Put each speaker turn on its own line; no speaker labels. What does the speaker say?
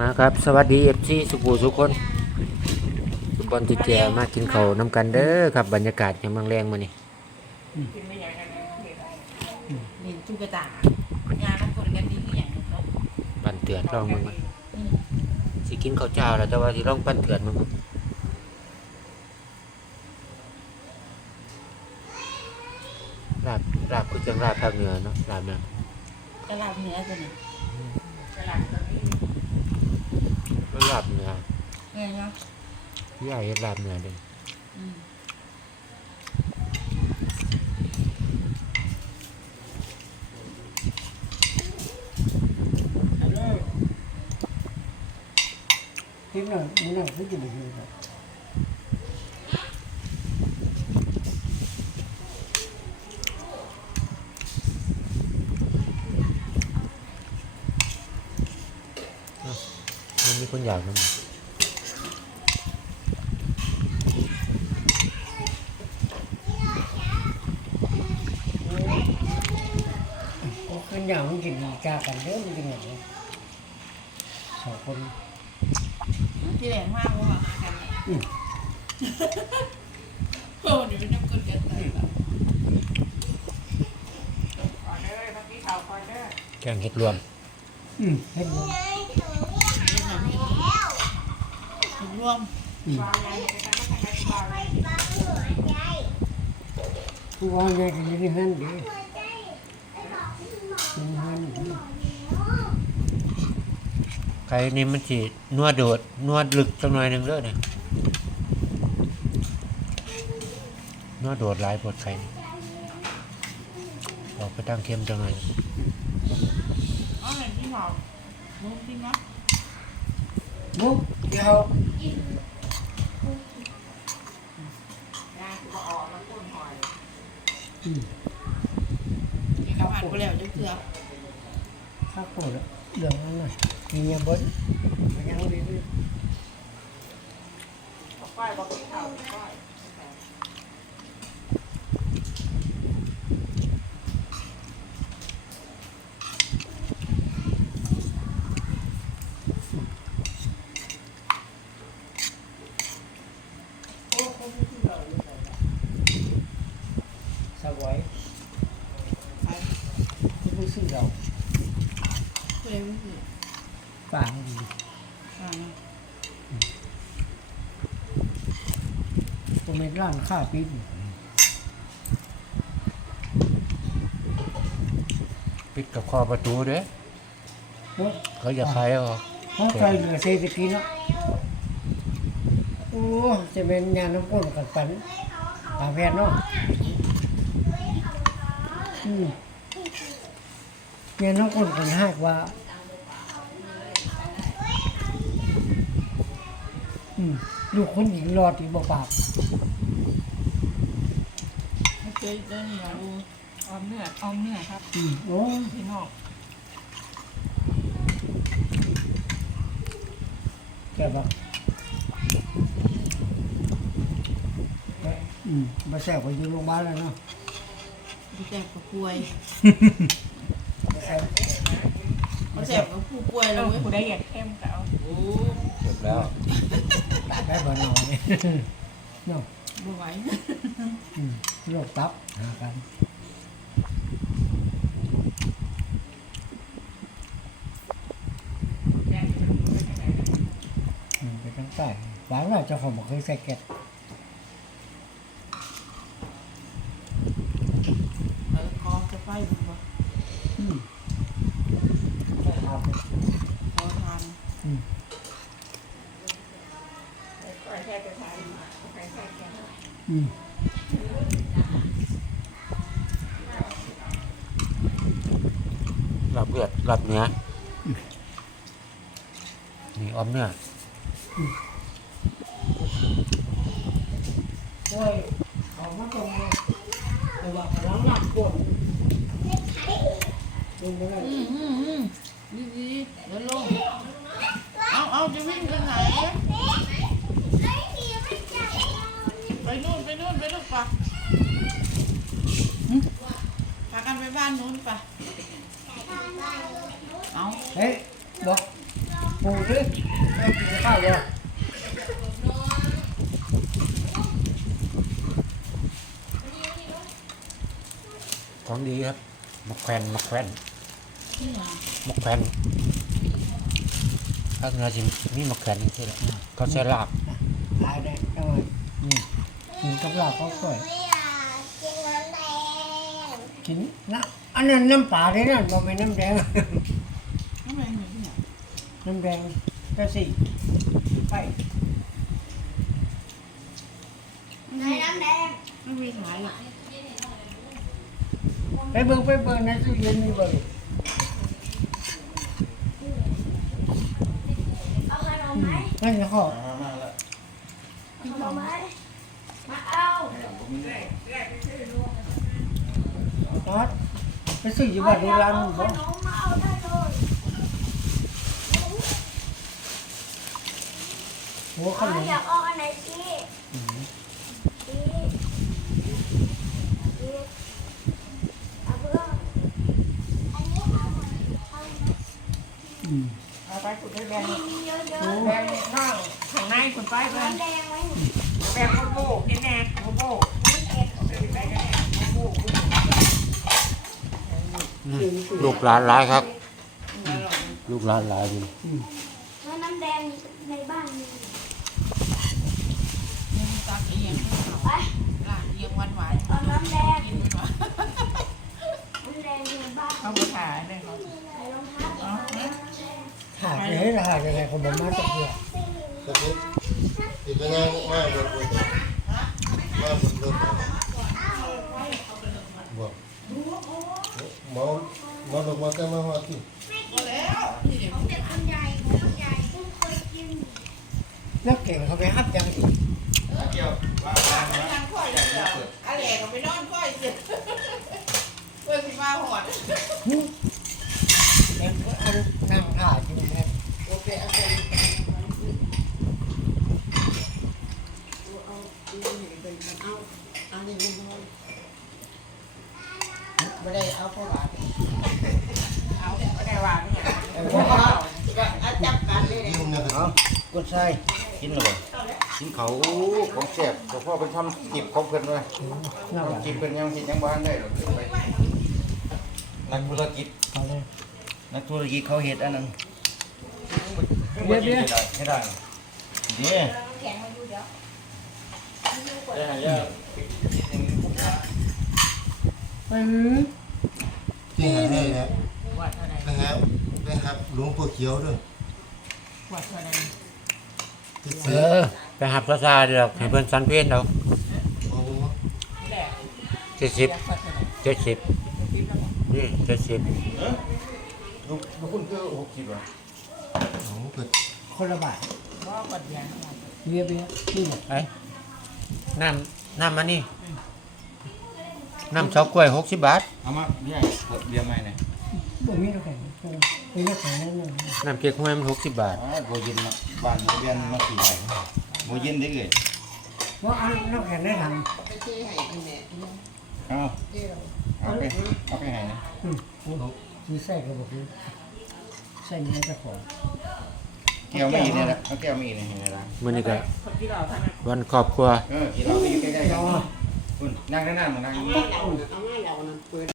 มาครับ สวัสดีเอฟซีสุภูทุกคนทุกคนที่เจมากินข้าวน้ำกันเด้อครับ บรรยากาศยังมังแรงมานี่
นี่ตุ๊กตางานมันคนกันดีที่อย่างนี้เขา
ปันเตือนลองมึงก่อนสิกินข้าวเจ้าแล้วแต่ว่าที่ลองปันเตือนมึงก่อนลาบลาบคือจังลาบภาคเหนือเนาะลาบเนี่ย
ตลาดเหนือตัวนี้
ลาบเหนือ
เงี้ยเนาะ
พี่ใหญ่เฮ็ดลาบเหนือเด้อ
อืม
ที่นั่นนี่นั่นคือจะดีเลย
มันมีคน อยากนำ
ก็คืออย่างมันกินกากันเด้อมันกินอย่างนี้สองคน
ที่แรงมากว่าหากัน
อืม
โอ้เดี๋ยวน้ำกุนกันเลยแบบ
แกงเฮ็ดรวม
อืมเห็นไหม
รวม
อืมผู้ว่าไงก็อยืนหันดียืนหันดี
ไก่นี่มันสินวดโดดนวดลึกจังหน่อยหนึงเด้อเนี่ยนวดโดดหลายปวดไข่นี่ออกไปตั้งเข้มจังหน่อย
อ๋อเห็นที่บอกมุ้งจริงนะ
มุกเดี๋ยว
ยาคือออกมาก้นหอย
อืม
เขาผ่านไปแล้วจุ๊บเสือ
ข้าวโพดอะเดือดนั่นน่ะมีเงี้ยบดมันยังดีด้วย
ป้ายบอกที่เขาป้าย
สวยที่ผู้ซื้อเรา
เร็วสิ
ป่างดี
อ่า
ตัว เม็ดร้านข้าวปี๊บ
ปิดกับคอประตูเด้อ
มุก
เขาจะขายเอา
ห้องใส่เหลือเศรษฐกิจเนาะโอ้จะเป็นงานน้ำก้นกันปันตาแพทย์เนาะอืมงานน้ำก้นกันหากว่าอืม ลูกคนหญิงรอดที่บ่ปาก
ไม่เคยได้หนูออมเนื้อออมเนื้อครับ
อืมโอ้
พี่น้อง
แก่ปะอืมมาแซ่บไปอยู่โรงพยาบาลแล้วเนาะ
ดีใจกับป่วย
มาแซ่บ
มาแสบกับผู้ป่วยเลยผู้ได้อยากเข้มกับโอ้
จบแล้ว
ได้บ่หน่อยเนาะ
บ่ไหว
อืมโรคตับหากันอืมไปทั้งใต้หวานว่าเจ้าของบอกเคยใส่แกะ
เออคอจะไปบุญบ่
อืมครับ
คอทาน
อืมอืม
หลับเลือดหลับเนื้อนี่ออมเนื้อ
โอ้ยออกมาตรงเลยแต่ว่าหลังหลังปวดลงไปได้
อืมอืมอืมดีดีเดี๋ยวลง เอาเอาจะวิ่งไปไหนไปนู่นไปนู่นไปนู่นปะหึพากันไปบ้านนู้นปะเอา
เฮ้ยบอกปูดิเอากินข้าวเลย
ของดีครับมะแขวนมะแขวนมะแขวนถ้าเนื้อสิมีมะแขวนนี่แหละเขาใช้ลาบ
ตายได้ทำไมนี่ กินกับลาบเขาสวย
ไม่อยากกินน้ำแดง
กินนะอันนั้นน้ำปลาเลยนั่นบ่แม่นน้ำแดง
ทำไมเหมือนเนี่ย
น้ำแดงก็สิไป
ไหนน้ำแดง
ไม่มีขายหรอก
ไปเบิ่งไปเบิ่งในตู้เย็นมีบ่เลย
เอาขนมไหม
นั่นก็ข้อ
เอาขนมไหมมาเอา
ทอดไปซื้ออยู่บ้านในร้าน
เอา
บ่
ขนมมาเอาได้เลย
หัวข
เอา
นม
อยากเอาอันไหนสิสิสิเอาเพื่ออันนี้เอาหมดเอาหมด
อืม
เอาไปขุดให้แบง
มีเยอะ
แบงข้างข้างในคุณไป
ๆ
เพื่อน
น้ำแดงไว้หนู
แบงโบโบนี่แน่โบโบ
ไม่เก็บ
แบงแน่โบโบ
ลูกหลานหลายครับ ลูกหลานหลายดี
แล้วน้ำแดงในบ้านมี
ตักเอียง
ไป
ลาเอียงหวานหวาน
เอาน้ำแดง
กินหวาน
น้ำแดงในบ้าน
เอาไปขายได้เขา
ใส่รองเท้าเอาน้ำแดง
หาดเลยหาดยังไงก็บ่มาตะเกียบ
อีกยังไม่หมดเลยมาหมดเลยบอกหมอหมอลงมาแต่มาว่าที่
ของเด็กคนใหญ่คนใหญ่กูเคยกิน
นักเก่งเขาไปฮับยังอีกเก็งว้าว
นั่งค่อยเสืออะไรก็ไปนอนค่อยเสือเพื่อสิมาหอด
เด็กอันนั่งท่าอยู่แม่
โอเคโอเคไม่ได้เอาเข้าหวานเอาไม่ได้หวานเนี่ยเอาจับกันเลยเนี่ย
ยุ่ง นะครับ
กุนใช่กินเลยกินเขาของแซ่บแต่พ่อเป็นทำจิบของเพิ่นไว้
น่ารัก
จิบเพิ่นยังกินยังบ้านได้หรอกขึ้นไปนักธุรกิจ
เขาเลย
นักธุรกิจเขาเฮ็ดอันนั้น
เดี๋ยวเดี๋ยว
ให้ได้เดี๋ยว
แข็งมาอยู่เดี๋ยว
อืม
ที่หาได้แล้ว
วัดเท่าไร
ไปหาไปหาหลวงพ่อเขียวด้วย
วัดเท่าไร
ที่
เอ
เสือ
อไปหับซาซาเดี๋ยวให้เพิ่นสันเพนเอา
โอ้
แหละ
เจ็ดสิบ
วัดเท่าไร
เจ็ดสิบนี่เจ็ดสิบ
ลูกลูกคุณคือหกสิบอะ
โหเกิด
คนละบาท
ว่าวัดใหญ่
เบียร์เบียร์นี่ไง
ไอ้น้ำน้ำมันนี่น้ำเฉากล้วยหกสิบบาท
เอามาเบี้ยเปิดเบี้ยใหม่หน่อย
บ่มีน้ำแข็งมีน้ำแข็งนั่นน่ะ
น้ำเก๊กฮวยมันหกสิบบาท
อ๋อโบเย็นมาบ้านโบเย็นมาขี่ไหวโบเย็นได้เลย
ว่าเอาน้ำแข็งได้ทัน
เอาเอาไปเอาไปให้นะ
อืมมีไส้กระบอกนี้ไส้เนื้อเจะของ
แก้วไม่อีกเนี่ยนะเอาแก้วไม่อีกเนี่ยให้ในร้าน
มื้อนี้ก็
คนที่เราทำงาน
วันครอบครัว
เออกินเหล้าไปอยู่ใกล้ๆกันคุณนั่งด้านหน้ามานั่ง